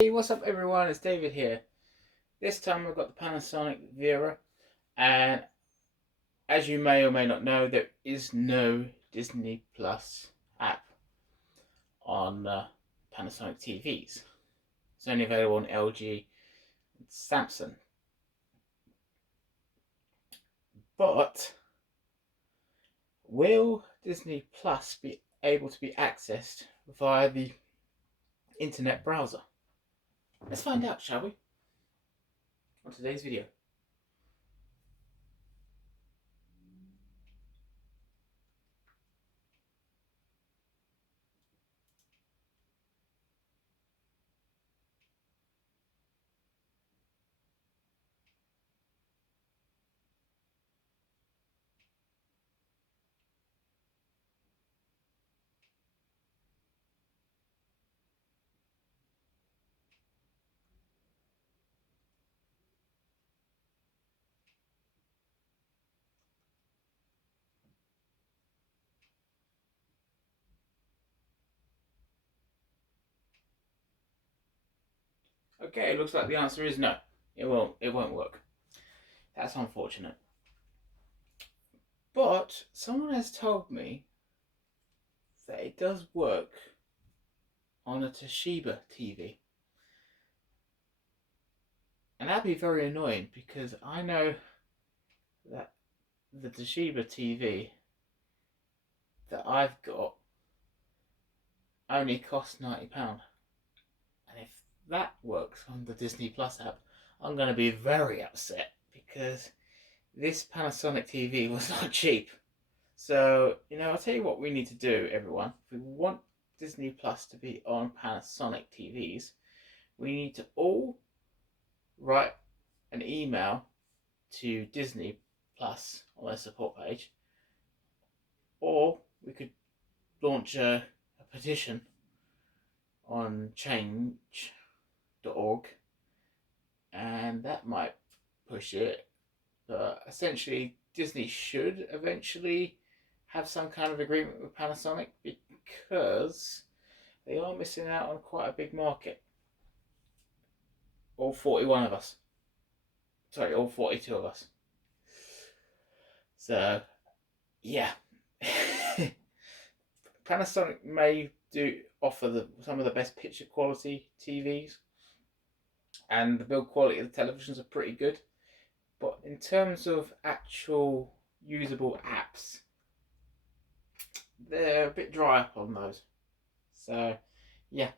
Hey, what's up everyone? It's David here. This time I've got the Panasonic Vera, and as you may or may not know, there is no Disney Plus app on Panasonic TVs. It's only available on LG and Samsung. But will Disney Plus be able to be accessed via the internet browser? Let's find out, shall we? On today's video. Okay, it looks like the answer is no. It won't work. That's unfortunate. But someone has told me that it does work on a Toshiba TV. And that'd be very annoying because I know that the Toshiba TV that I've got only costs £90. And if that works on the Disney Plus app, I'm going to be very upset because this Panasonic TV was not cheap. So, I'll tell you what we need to do, everyone. If we want Disney Plus to be on Panasonic TVs, we need to all write an email to Disney Plus on their support page, or we could launch a petition on change.org, and that might push it. But essentially, Disney should eventually have some kind of agreement with Panasonic because they are missing out on quite a big market. All 41 of us. Sorry, all 42 of us. So, yeah. Panasonic may offer some of the best picture quality TVs, and the build quality of the televisions are pretty good. But in terms of actual usable apps, they're a bit dry up on those. So, yeah.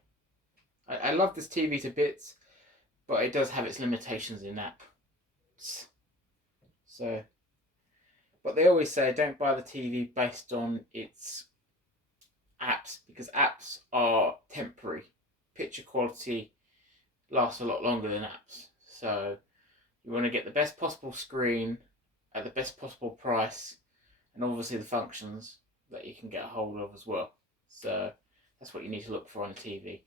I love this TV to bits, but it does have its limitations in apps. So, but they always say don't buy the TV based on its apps, because apps are temporary. Picture quality lasts a lot longer than apps. So you want to get the best possible screen at the best possible price, and obviously the functions that you can get a hold of as well. So that's what you need to look for on a TV,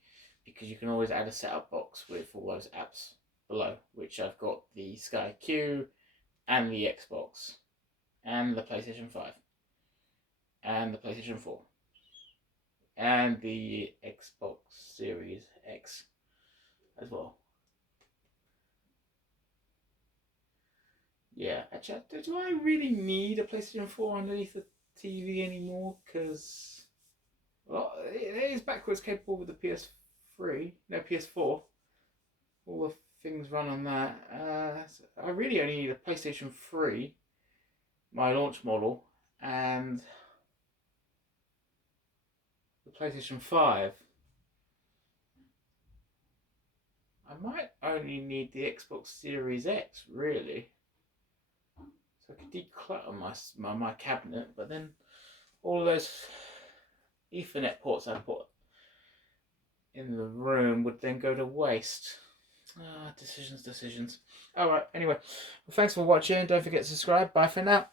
because you can always add a setup box with all those apps below, which I've got the Sky Q and the Xbox and the PlayStation 5 and the PlayStation 4 and the Xbox Series X as well. Yeah, actually, do I really need a PlayStation 4 underneath the TV anymore? Because, well, it is backwards capable with the PS4. All the things run on that. I really only need a PlayStation 3, my launch model, and the PlayStation 5. I might only need the Xbox Series X, really. So I could declutter my cabinet, but then all those Ethernet ports I put in the room would then go to waste. Decisions. Alright, anyway. Well, thanks for watching. Don't forget to subscribe. Bye for now.